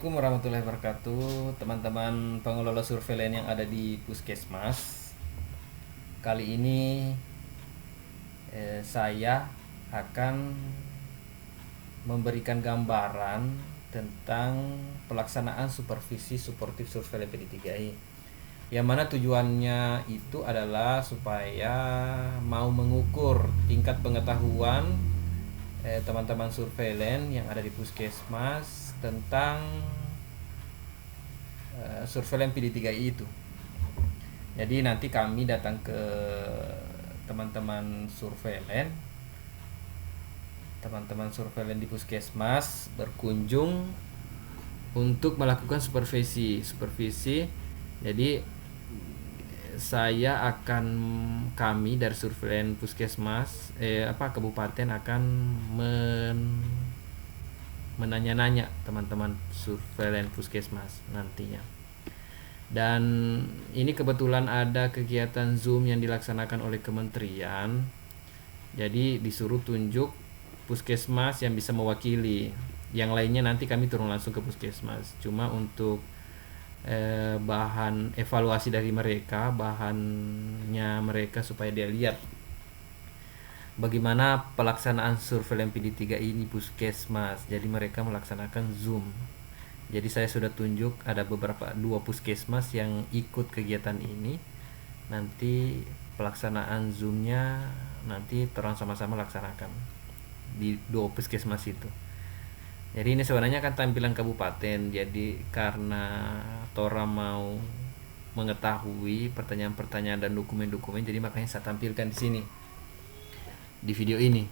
Assalamualaikum warahmatullahi wabarakatuh, teman-teman pengelola surveilan yang ada di Puskesmas. Kali ini saya akan memberikan gambaran tentang pelaksanaan supervisi suportif surveilan PD3I. Yang mana tujuannya itu adalah supaya mau mengukur tingkat pengetahuan teman-teman surveilan yang ada di Puskesmas tentang surveilan PD3I itu. Jadi nanti kami datang ke teman-teman surveilan di Puskesmas berkunjung untuk melakukan supervisi. Jadi kami dari surveilan Puskesmas kabupaten akan menanya-nanya teman-teman surveilan Puskesmas nantinya. Dan ini kebetulan ada kegiatan Zoom yang dilaksanakan oleh kementerian. Jadi disuruh tunjuk Puskesmas yang bisa mewakili. Yang lainnya nanti kami turun langsung ke Puskesmas. Cuma untuk bahan evaluasi dari mereka, bahannya mereka supaya dia lihat bagaimana pelaksanaan surveilan PD3 ini Puskesmas. Jadi mereka melaksanakan Zoom. Jadi saya sudah tunjuk ada dua puskesmas yang ikut kegiatan ini. Nanti pelaksanaan Zoom-nya nanti orang sama-sama laksanakan di dua puskesmas itu. Jadi ini sebenarnya kan tampilan kabupaten. Jadi karena Tora mau mengetahui pertanyaan-pertanyaan dan dokumen-dokumen, jadi makanya saya tampilkan di sini di video ini.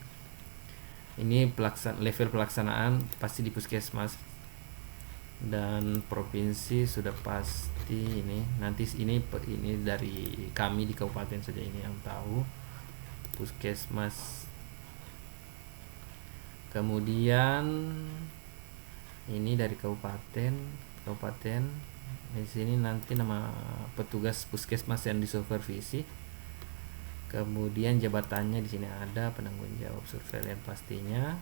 Ini level pelaksanaan pasti di puskesmas dan provinsi sudah pasti. Ini dari kami di kabupaten saja ini yang tahu puskesmas. Kemudian ini dari kabupaten di sini nanti nama petugas puskesmas yang disupervisi. Kemudian jabatannya di sini ada penanggung jawab surveilan pastinya.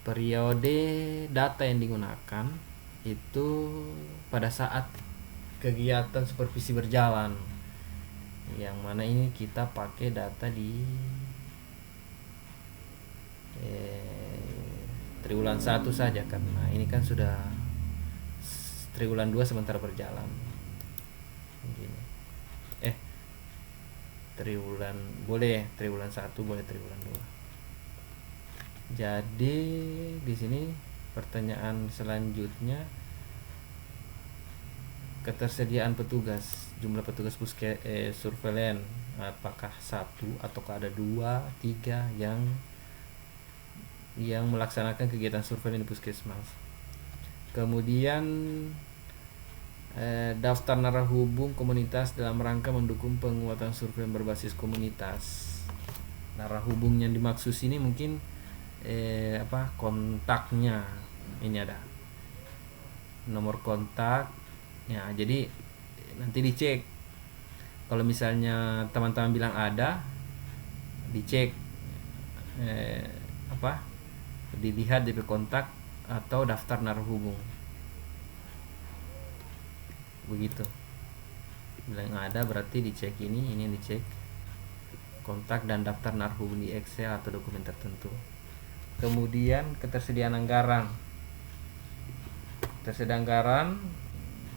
Periode data yang digunakan itu pada saat kegiatan supervisi berjalan, yang mana ini kita pakai data di triwulan 1 saja karena ini kan sudah triwulan 2 sementara berjalan. Triwulan 1 boleh triwulan 2. Jadi di sini pertanyaan selanjutnya, ketersediaan petugas, jumlah petugas surveilan apakah 1 atau ada 2, 3 yang melaksanakan kegiatan surveilan di puskesmas. Kemudian daftar narahubung komunitas dalam rangka mendukung penguatan survei berbasis komunitas. Narahubung yang dimaksud sini mungkin kontaknya. Ini ada nomor kontak ya, jadi nanti dicek. Kalau misalnya teman-teman bilang ada, dicek dilihat DP kontak atau daftar narahubung, begitu. Bilang ada berarti dicek ini yang dicek kontak dan daftar narahubung di Excel atau dokumen tertentu. Kemudian ketersediaan anggaran,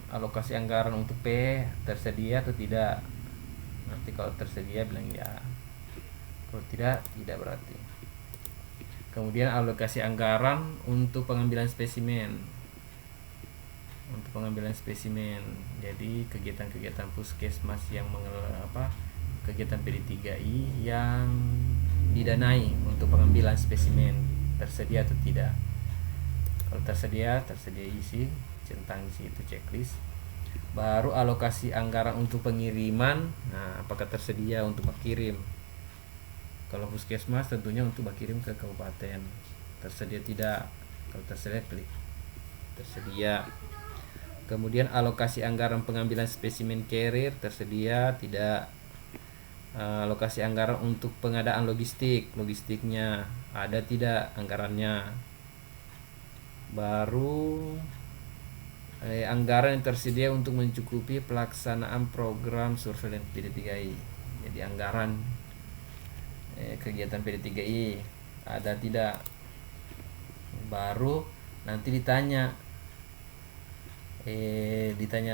alokasi anggaran untuk P tersedia atau tidak. Nanti kalau tersedia bilang ya, kalau tidak berarti. Kemudian alokasi anggaran untuk pengambilan spesimen. Jadi kegiatan-kegiatan puskesmas yang kegiatan PD3I yang didanai untuk pengambilan spesimen tersedia atau tidak. Kalau tersedia isi centang di situ checklist. Baru alokasi anggaran untuk pengiriman. Nah, apakah tersedia untuk berkirim? Kalau puskesmas tentunya untuk berkirim ke kabupaten. Tersedia tidak? Kalau tersedia klik tersedia. Kemudian alokasi anggaran pengambilan spesimen carrier tersedia tidak? Alokasi anggaran untuk pengadaan logistiknya ada tidak anggarannya? Baru anggaran yang tersedia untuk mencukupi pelaksanaan program surveillance PD3I. Jadi anggaran kegiatan PD3I ada tidak, baru nanti ditanya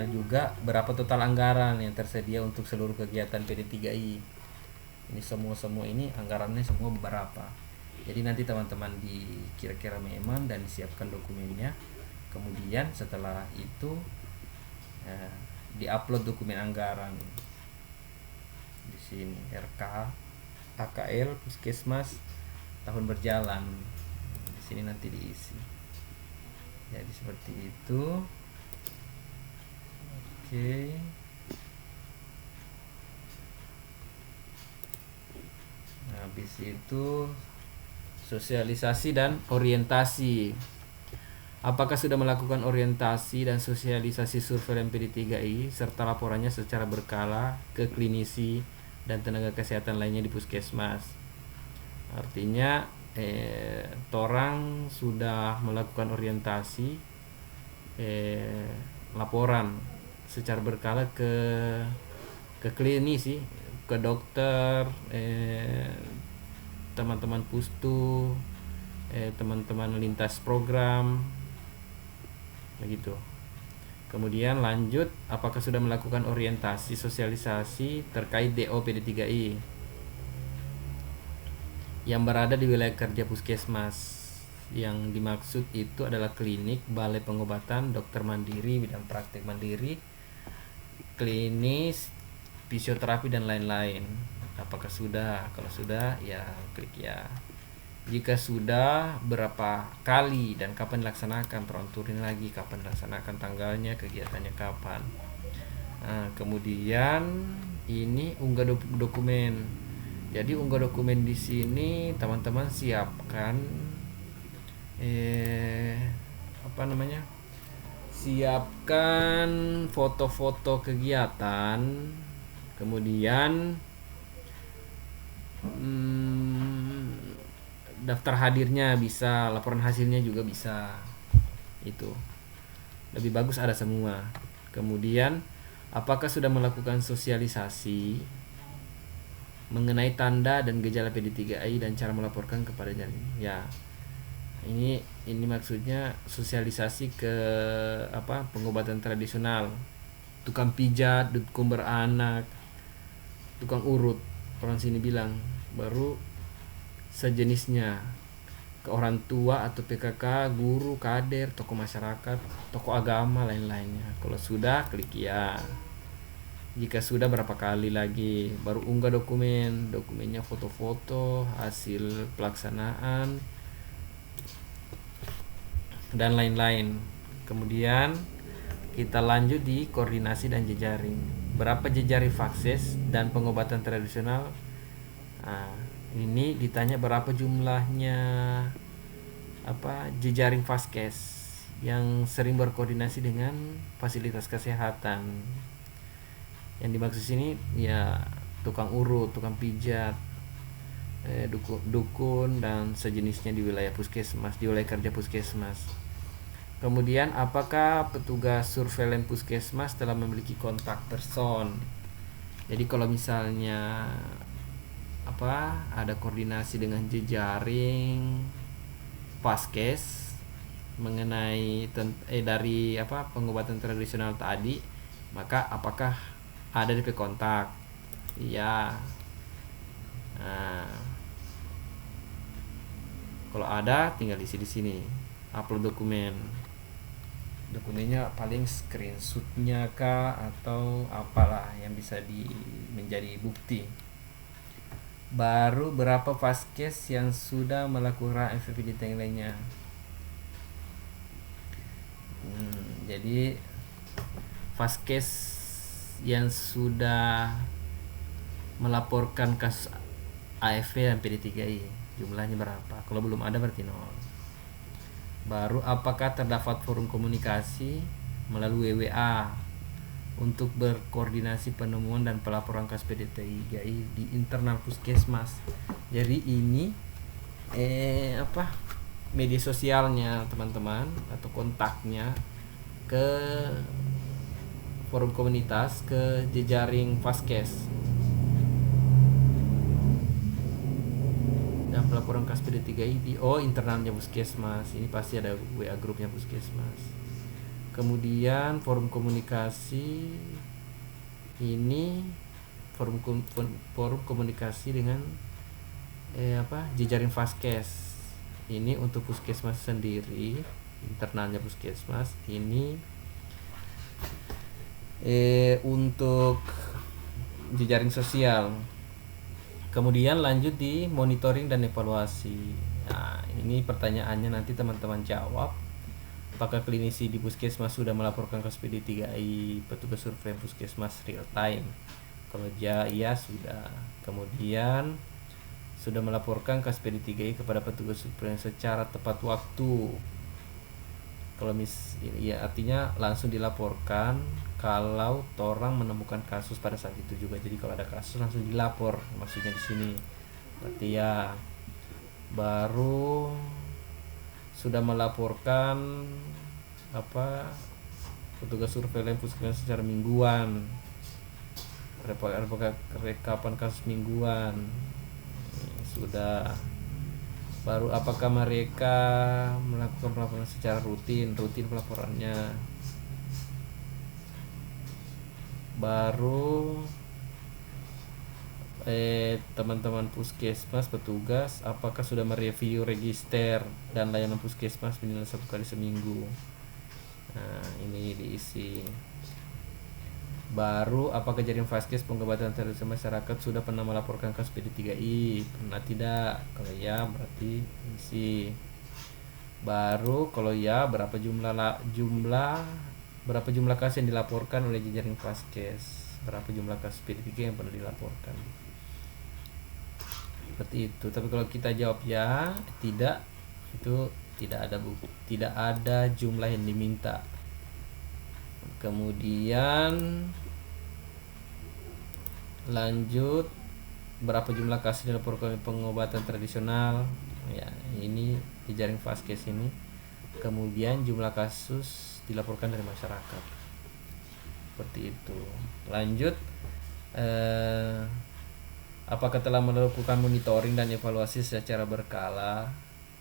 juga berapa total anggaran yang tersedia untuk seluruh kegiatan PD3I. Ini semua ini anggarannya semua berapa. Jadi nanti teman-teman kira-kira memang dan disiapkan dokumennya. Kemudian setelah itu diupload dokumen anggaran di sini, RK, AKL, Puskesmas, tahun berjalan. Di sini nanti diisi. Jadi seperti itu. Oke. Nah, habis itu sosialisasi dan orientasi. Apakah sudah melakukan orientasi dan sosialisasi surveillance PD3I serta laporannya secara berkala ke klinisi dan tenaga kesehatan lainnya di puskesmas? Artinya torang sudah melakukan orientasi, laporan secara berkala ke klinisi, ke dokter, teman-teman pustu, teman-teman lintas program, begitu. Kemudian lanjut, apakah sudah melakukan orientasi sosialisasi terkait DO PD3I yang berada di wilayah kerja puskesmas? Yang dimaksud itu adalah klinik, balai pengobatan, dokter mandiri, bidang praktek mandiri, klinis, fisioterapi dan lain-lain. Apakah sudah? Kalau sudah ya klik ya. Jika sudah, berapa kali dan kapan dilaksanakan? Turin lagi kapan dilaksanakan, tanggalnya, kegiatannya kapan. Nah, kemudian ini unggah dokumen. Jadi unggah dokumen di sini teman-teman siapkan siapkan foto-foto kegiatan, kemudian daftar hadirnya bisa, laporan hasilnya juga bisa. Itu lebih bagus ada semua. Kemudian apakah sudah melakukan sosialisasi mengenai tanda dan gejala PD3I dan cara melaporkan kepada jaring? Ya, ini maksudnya sosialisasi ke pengobatan tradisional, tukang pijat, dukun beranak, tukang urut, orang sini bilang, baru sejenisnya ke orang tua atau PKK, guru, kader, tokoh masyarakat, tokoh agama, lain-lainnya. Kalau sudah klik ya. Jika sudah berapa kali lagi, baru unggah dokumennya, foto-foto hasil pelaksanaan dan lain-lain. Kemudian kita lanjut di koordinasi dan jejaring. Berapa jejaring vakses dan pengobatan tradisional? Nah, ini ditanya berapa jumlahnya jejaring vaskes yang sering berkoordinasi dengan fasilitas kesehatan. Yang dimaksud sini ya tukang urut, tukang pijat, dukun dan sejenisnya di wilayah puskesmas, di wilayah kerja puskesmas. Kemudian apakah petugas surveillance puskesmas telah memiliki kontak person? Jadi kalau misalnya ada koordinasi dengan jejaring vaskes mengenai dari pengobatan tradisional tadi, maka apakah ada DP kontak? Iya. Nah, kalau ada tinggal isi di sini, upload dokumennya paling screenshotnya kah atau apalah yang bisa menjadi bukti. Baru berapa vaskes yang sudah melakukan FFPD yang lainnya. Jadi vaskes yang sudah melaporkan kasus AFV dan PD3I jumlahnya berapa? Kalau belum ada berarti 0. Baru apakah terdapat forum komunikasi melalui WA untuk berkoordinasi penemuan dan pelaporan kasus PD3I di internal puskesmas. Jadi ini media sosialnya teman-teman atau kontaknya ke forum komunitas, ke jejaring Vaskes. Dan pelaporan kasus PD3I di internalnya Puskesmas. Ini pasti ada WA grupnya Puskesmas. Kemudian forum komunikasi ini forum komunikasi dengan jejaring Vaskes. Ini untuk Puskesmas sendiri, internalnya Puskesmas. Ini untuk jejaring sosial. Kemudian lanjut di monitoring dan evaluasi. Nah, ini pertanyaannya nanti teman-teman jawab. Apakah klinisi di Puskesmas sudah melaporkan kasus PD3I petugas survei Puskesmas real time? Kalau iya sudah. Kemudian sudah melaporkan kasus PD3I kepada petugas survei secara tepat waktu. Kalau artinya langsung dilaporkan kalau orang menemukan kasus pada saat itu juga. Jadi kalau ada kasus langsung dilapor, maksudnya di sini. Berarti ya baru sudah melaporkan petugas surveillance Puskesmas secara mingguan, rekapan kasus mingguan sudah. Baru apakah mereka melakukan pelaporan secara rutin pelaporannya. Baru teman-teman Puskesmas petugas apakah sudah mereview register dan layanan Puskesmas minimal 1 kali seminggu. Nah, ini diisi. Baru apakah jaring Vaskes pengobatan terorisme masyarakat sudah pernah melaporkan kasus PD3I? Pernah tidak? Kalau ya berarti isi. Baru kalau ya berapa jumlah kasus yang dilaporkan oleh jaring Vaskes? Berapa jumlah kasus PD3 yang pernah dilaporkan? Seperti itu. Tapi kalau kita jawab ya tidak, itu tidak ada jumlah yang diminta. Kemudian lanjut, berapa jumlah kasus dilaporkan pengobatan tradisional? Ya, ini di jaring Vaskes ini. Kemudian jumlah kasus dilaporkan dari masyarakat. Seperti itu. Lanjut, apakah telah melakukan monitoring dan evaluasi secara berkala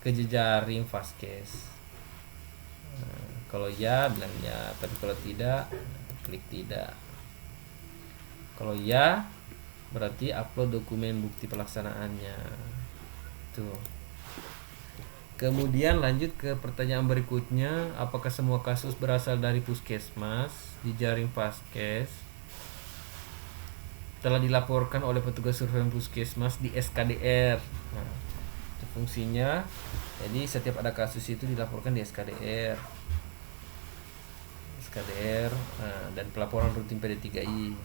ke jejaring Vaskes? Kalau ya bilang ya, tapi kalau tidak klik tidak. Kalau ya berarti upload dokumen bukti pelaksanaannya. Tuh. Kemudian lanjut ke pertanyaan berikutnya, apakah semua kasus berasal dari Puskesmas di jaring Vaskes telah dilaporkan oleh petugas surveillance Puskesmas di SKDR? Nah, itu fungsinya. Jadi setiap ada kasus itu dilaporkan di SKDR. Dan pelaporan rutin PD3I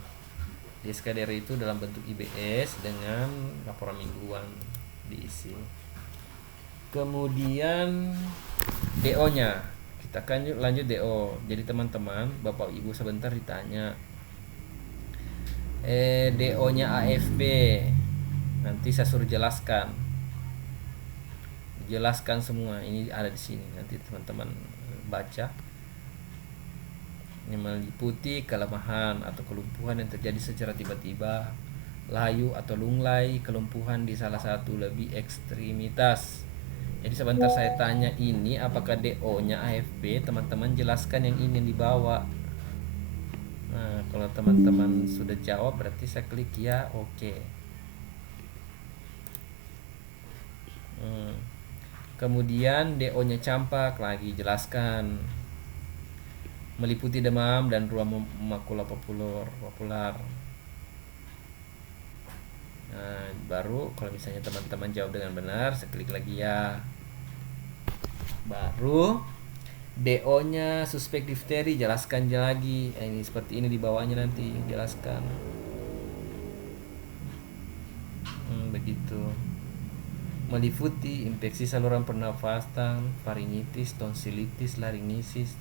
di SKDR itu dalam bentuk IBS dengan laporan mingguan diisi. Kemudian DO nya kita akan lanjut DO. Jadi teman-teman, Bapak Ibu sebentar ditanya DO nya AFP, nanti saya suruh jelaskan semua. Ini ada di sini, nanti teman-teman baca. Ini meliputi kelemahan atau kelumpuhan yang terjadi secara tiba-tiba, layu atau lunglai, kelumpuhan di salah satu lebih ekstremitas. Jadi sebentar saya tanya ini, apakah DO-nya AFP? Teman-teman jelaskan yang ini yang dibawa. Nah, kalau teman-teman sudah jawab berarti saya klik ya, oke. Kemudian DO-nya campak, lagi jelaskan. Meliputi demam dan ruam makulopopular. Nah, baru kalau misalnya teman-teman jawab dengan benar, saya klik lagi ya. Baru DO-nya suspek difteri, jelaskan lagi. Ini seperti ini di bawahnya nanti jelaskan. Begitu. Meliputi infeksi saluran pernafasan, faringitis, tonsilitis, laringitis,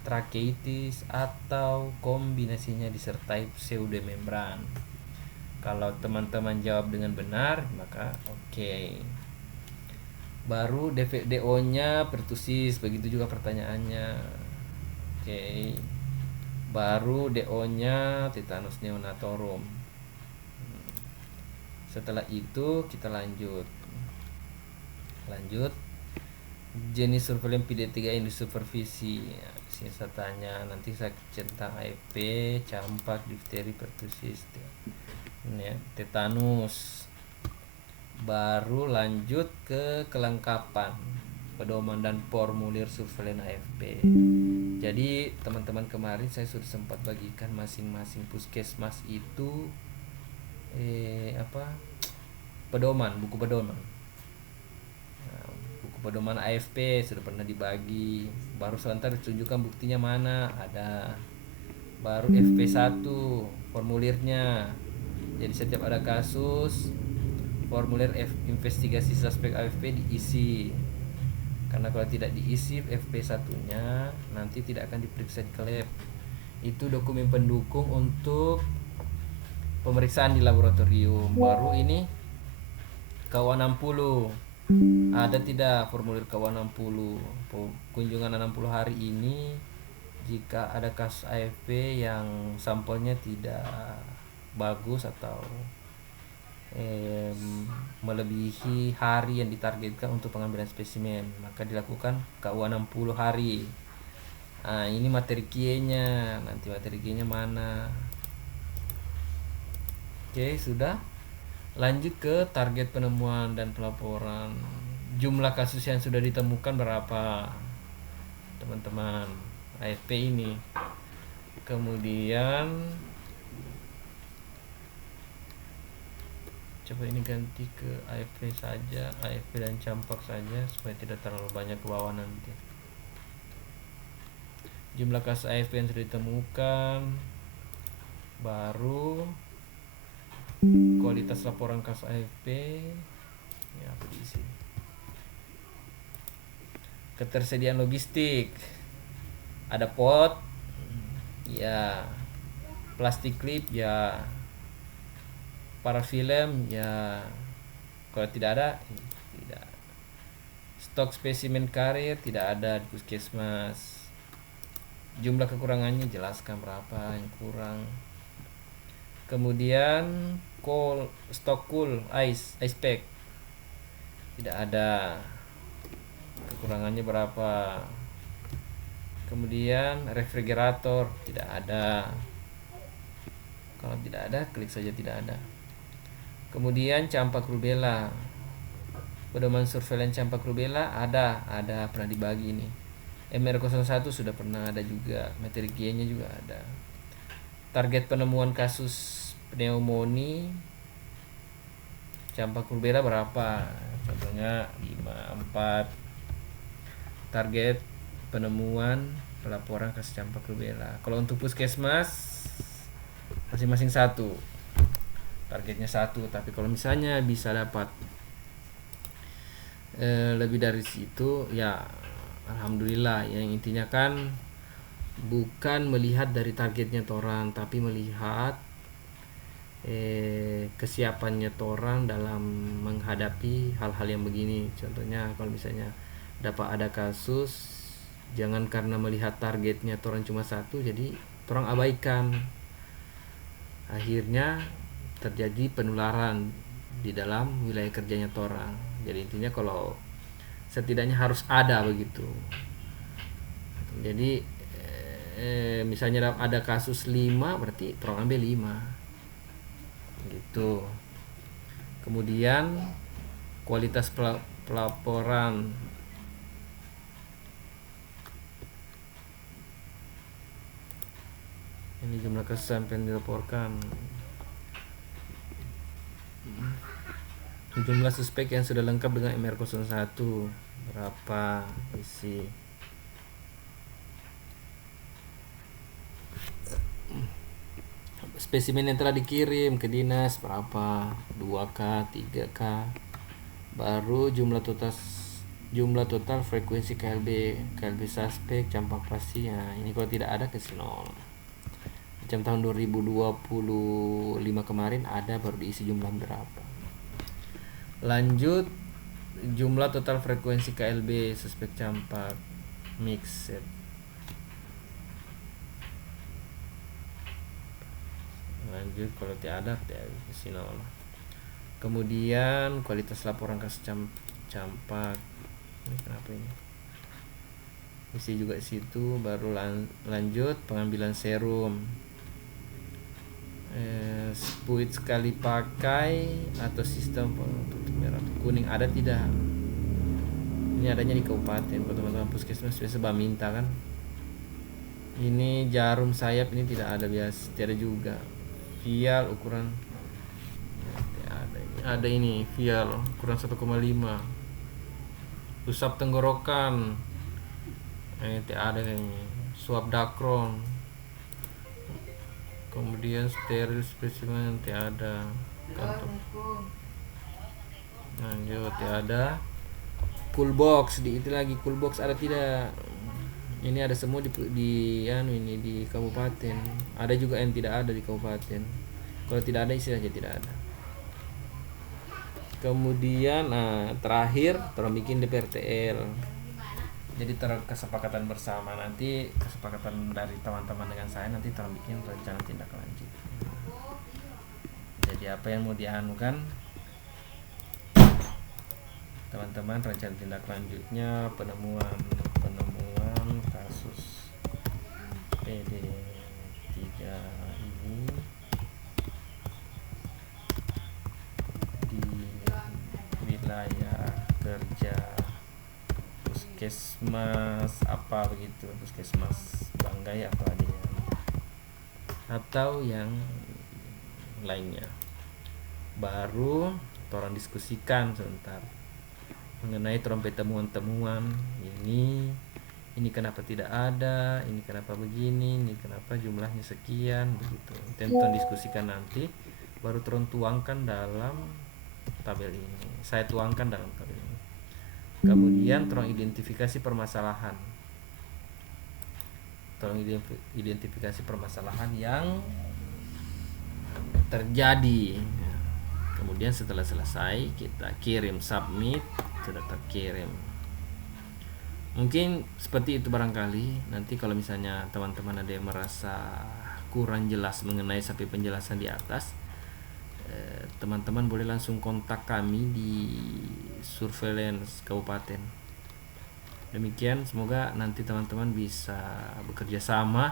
trakeitis atau kombinasinya disertai pseudomembran. Kalau teman-teman jawab dengan benar maka oke. Baru DO-nya pertusis, begitu juga pertanyaannya. Oke. Baru DO nya Tetanus neonatorum. Setelah itu kita lanjut jenis surveillance PD3 yang disupervisi. Ya, sini saya tanya, nanti saya tentang AFP, campak, difteri, pertusis, ya, tetanus. Baru lanjut ke kelengkapan pedoman dan formulir surveillance AFP. Jadi teman-teman, kemarin saya sudah sempat bagikan masing-masing puskesmas itu pedoman, buku pedoman. Nah, buku pedoman AFP sudah pernah dibagi. Baru sebentar tunjukkan buktinya mana ada. Baru FP1 formulirnya. Jadi setiap ada kasus, formulir investigasi suspek AFP diisi. Karena kalau tidak diisi FP1-nya, nanti tidak akan diperiksa di lab. Itu dokumen pendukung untuk pemeriksaan di laboratorium. Baru ini KUA 60. Ada tidak formulir KUA 60? Kunjungan 60 hari ini jika ada kasus AFP yang sampelnya tidak bagus atau melebihi hari yang ditargetkan untuk pengambilan spesimen, maka dilakukan KUA 60 hari. Nah, ini materi Q-nya. Nanti materi Q-nya mana? Oke, sudah. Lanjut ke target penemuan dan pelaporan. Jumlah kasus yang sudah ditemukan berapa, teman-teman? AFP ini. Kemudian coba ini ganti ke AFP saja, AFP dan campak saja supaya tidak terlalu banyak ke bawah nanti. Jumlah kasus AFP yang sudah ditemukan, baru kualitas laporan kasus AFP, ya diisi. Ketersediaan logistik, ada pot, ya, plastik clip, ya, parafilm, ya. Kalau tidak ada, tidak. Stok spesimen karir tidak ada di puskesmas. Jumlah kekurangannya jelaskan berapa yang kurang. Kemudian stok cool ice pack tidak ada, kekurangannya berapa. Kemudian refrigerator tidak ada. Kalau tidak ada, klik saja tidak ada. Kemudian campak rubella, pedoman surveillance campak rubella ada pernah dibagi ini. MR01 sudah pernah ada juga, materi Q-nya juga ada. Target penemuan kasus pneumonia campak rubella berapa? Contohnya 5, 4. Target penemuan pelaporan kasus campak rubella. Kalau untuk puskesmas masing-masing 1. Targetnya 1, tapi kalau misalnya bisa dapat lebih dari situ, ya alhamdulillah. Yang intinya kan bukan melihat dari targetnya torang, tapi melihat kesiapannya torang dalam menghadapi hal-hal yang begini. Contohnya kalau misalnya dapat ada kasus, jangan karena melihat targetnya torang cuma 1, jadi torang abaikan, akhirnya terjadi penularan di dalam wilayah kerjanya torang. Jadi intinya kalau setidaknya harus ada begitu. Jadi misalnya ada kasus 5, berarti torang ambil 5 gitu. Kemudian kualitas pelaporan, ini jumlah kasus yang dilaporkan, jumlah suspek yang sudah lengkap dengan MR01 berapa, isi. Spesimen yang telah dikirim ke dinas berapa, 2K, 3K. Baru jumlah total frekuensi KLB suspek, campak pasti. Nah, ini kalau tidak ada kasih 0. Macam tahun 2025 kemarin ada, baru diisi jumlah berapa. Lanjut, jumlah total frekuensi KLB suspek campak mixed. lanjut, kalau tidak ada kasih 0. Kemudian kualitas laporan kasus campak, ini kenapa ini isi juga situ. Baru lanjut pengambilan serum, fluid sekali pakai atau sistem tutup merah kuning ada tidak. Ini adanya di kabupaten. Kalau teman-teman puskesmas biasa minta kan. Ini jarum sayap ini tidak ada, biasa tidak ada juga. Vial ukuran ada ini vial ukuran 1,5. Usap tenggorokan tidak ada kayaknya. Swab dakron, kemudian steril spesimen tidak ada. Kantong lanjut tidak ada. Cool box di itu lagi, cool box ada tidak. Ini ada semua di ini di kabupaten. Ada juga yang tidak ada di kabupaten. Kalau tidak ada istilahnya tidak ada. Kemudian terakhir orang bikin DPRTL. Jadi kesepakatan bersama, nanti kesepakatan dari teman-teman dengan saya, nanti orang bikin rencana tindak lanjut. Jadi apa yang mau dianukan teman-teman, rencana tindak lanjutnya penemuan kasus PD3 ini di wilayah kerja puskesmas apa begitu, puskesmas Banggai atau yang lainnya. Baru orang diskusikan sebentar mengenai trompet temuan-temuan ini kenapa tidak ada, ini kenapa begini, ini kenapa jumlahnya sekian begitu. Tentu diskusikan nanti, baru tuangkan dalam tabel ini. Saya tuangkan dalam tabel ini. Kemudian identifikasi permasalahan. Identifikasi permasalahan yang terjadi. Kemudian setelah selesai kita kirim, submit, sudah terkirim. Mungkin seperti itu barangkali. Nanti kalau misalnya teman-teman ada yang merasa kurang jelas mengenai sampai penjelasan di atas, teman-teman boleh langsung kontak kami di surveillance kabupaten. Demikian, semoga nanti teman-teman bisa bekerja sama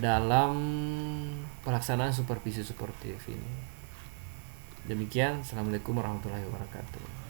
dalam pelaksanaan supervisi suportif ini. Demikian, assalamualaikum warahmatullahi wabarakatuh.